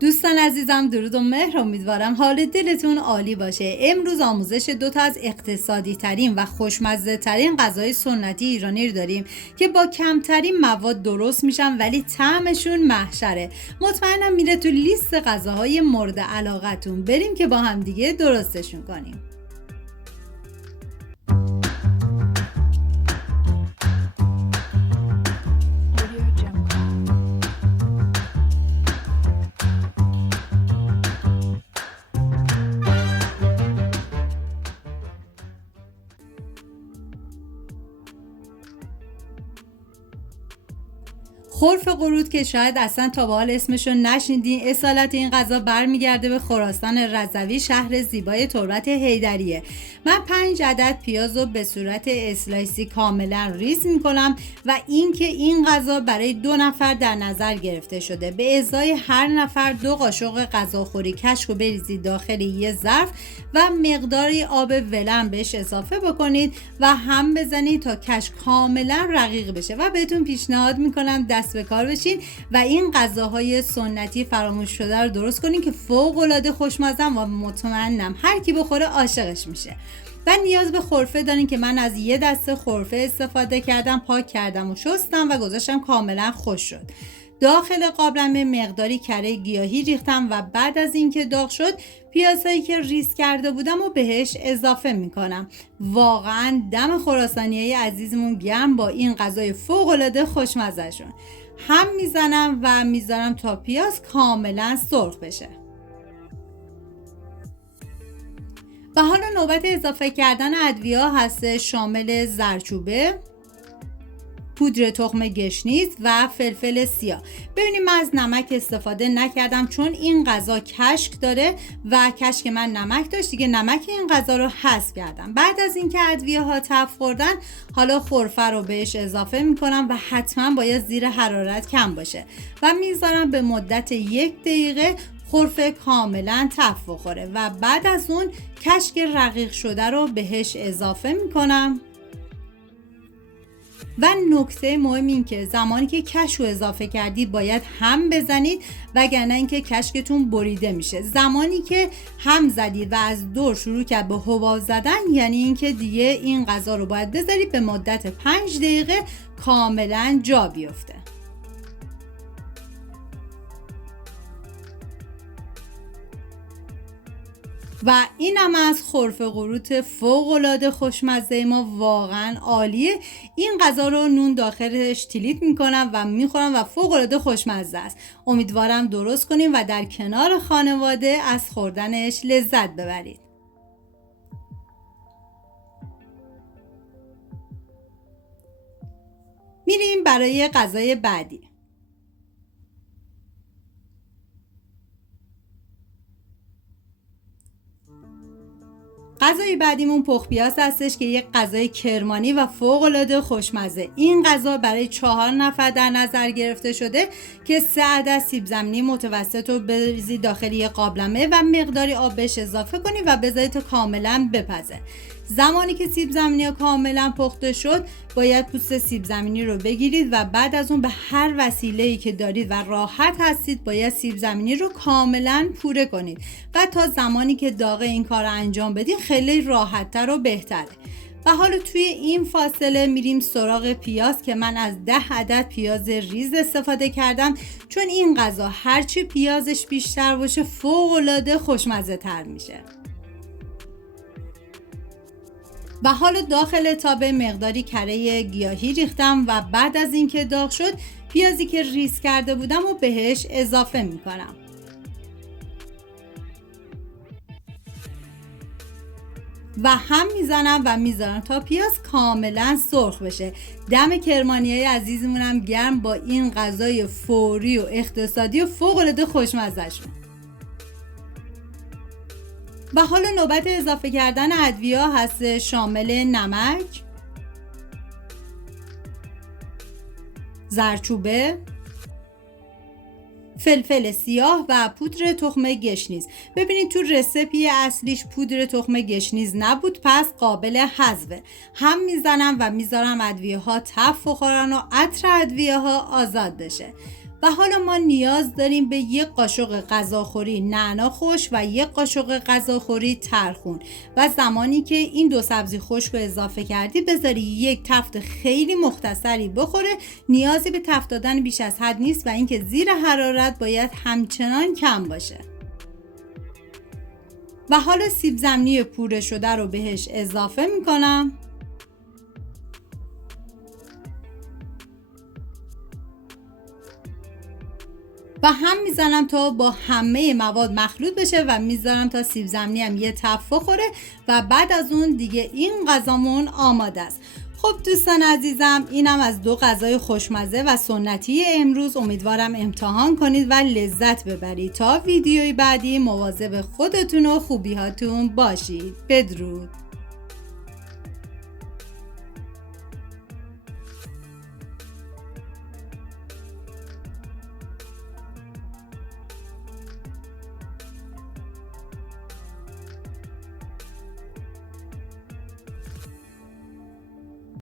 دوستان عزیزم، درود و مهر. امیدوارم حال دلتون عالی باشه. امروز آموزش دو تا از اقتصادی ترین و خوشمزه ترین غذای سنتی ایرانی رو داریم که با کمترین مواد درست میشن ولی طعمشون محشره. مطمئنم میره تو لیست غذاهای مورد علاقتون. بریم که با هم دیگه درستشون کنیم. خرف قرود که شاید اصلا تا به حال اسمشو نشنیدین، اصالت این غذا برمیگرده به خراسان رضوی، شهر زیبای تربت حیدریه. من 5 عدد پیاز رو به صورت اسلایسی کاملا ریز میکنم و اینکه این غذا برای 2 نفر در نظر گرفته شده. به ازای هر نفر 2 قاشق غذاخوری کشک رو بریزید داخل یه ظرف و مقداری آب ولرم بهش اضافه بکنید و هم بزنید تا کشک کاملا رقیق بشه و بهتون پیشنهاد میکنم دست به کار بشین و این غذاهای سنتی فراموش شده رو درست کنین که فوق العاده خوشمزه و مطمئنم هر کی بخوره عاشقش میشه. و نیاز به خرفه دارین که من از یه دسته خرفه استفاده کردم، پاک کردم و شستم و گذاشتم کاملا خشک شد. داخل قابلمه مقداری کره گیاهی ریختم و بعد از اینکه داغ شد پیازهایی که ریز کرده بودم و بهش اضافه میکنم. واقعا دم خراسانیای عزیزمون گرم با این غذای فوق العاده خوشمزه شون. هم میزنم و میذارم تا پیاز کاملا سرخ بشه. و حالا نوبت اضافه کردن ادویه هست، شامل زردچوبه، پودر تخم گشنیز و فلفل سیاه. ببینید من از نمک استفاده نکردم چون این غذا کشک داره و کشک من نمک داشت، دیگه نمک این غذا رو حذف کردم. بعد از اینکه ادویه ها تفت خوردن حالا خرفه رو بهش اضافه میکنم و حتما باید زیر حرارت کم باشه و میذارم به مدت 1 دقیقه خرفه کاملا تفت بخوره و بعد از اون کشک رقیق شده رو بهش اضافه میکنم. و نکته مهم این که زمانی که کشک رو اضافه کردید باید هم بزنید وگرنه اینکه کشکتون بریده میشه. زمانی که هم زدید و از دور شروع کرد به حباب زدن یعنی اینکه دیگه این غذا رو باید بذارید به مدت 5 دقیقه کاملا جا بیفته. و اینم از خرف قروت فوق‌العاده خوشمزه ما، واقعا عالیه. این غذا رو نون داخلش تلیت میکنم و میخورم و فوق‌العاده خوشمزه است. امیدوارم درست کنیم و در کنار خانواده از خوردنش لذت ببرید. میریم برای غذای بعدی. غذای بعدیمون پخت پیاز هستش که یک غذای کرمانی و فوق العاده خوشمزه. این غذا برای 4 نفر در نظر گرفته شده که 3 عدد سیب زمینی متوسط رو بریزید داخل یک قابلمه و مقداری آب بهش اضافه کنید و بذارید تا کاملا بپزه. زمانی که سیب زمینی ها کاملا پخته شد باید پوست سیب زمینی رو بگیرید و بعد از اون به هر وسیله‌ای که دارید و راحت هستید باید سیب زمینی رو کاملا پوره کنید و تا زمانی که داغ این کار رو انجام بدید خیلی راحت‌تر و بهتره. و حالا توی این فاصله میریم سراغ پیاز که من از 10 عدد پیاز ریز استفاده کردم چون این غذا هرچی پیازش بیشتر باشه فوق‌العاده خوشمزه تر میشه. و حالا داخل تابه مقداری کره گیاهی ریختم و بعد از اینکه داغ شد پیازی که ریز کرده بودم و بهش اضافه میکنم. و هم میزنم و میذارم تا پیاز کاملا سرخ بشه. دم کرمانیای عزیزمونم گرم با این غذای فوری و اقتصادی و فوق‌العاده خوشمزه شون. و حالا نوبت اضافه کردن ادویه هست، شامل نمک، زردچوبه، فلفل سیاه و پودر تخم گشنیز. ببینید تو رسیپی اصلیش پودر تخم گشنیز نبود پس قابل حذفه. هم میزنم و میذارم ادویه ها تفت بخورن و عطر ادویه ها آزاد بشه. و حالا ما نیاز داریم به یک قاشق غذاخوری نعنا خشک و یک قاشق غذاخوری ترخون و زمانی که این دو سبزی خشک رو اضافه کردی بذاری یک تفت خیلی مختصری بخوره. نیازی به تفت دادن بیش از حد نیست و اینکه زیر حرارت باید همچنان کم باشه. و حالا سیب زمینی پوره شده رو بهش اضافه میکنم و هم میزنم تا با همه مواد مخلوط بشه و میذارم تا سیب زمینی هم یه تف بخوره و بعد از اون دیگه این غذامون آماده است. خب دوستان عزیزم، اینم از 2 غذای خوشمزه و سنتی امروز. امیدوارم امتحان کنید و لذت ببرید. تا ویدیوی بعدی مواظب خودتون و خوبی هاتون باشید. بدرود.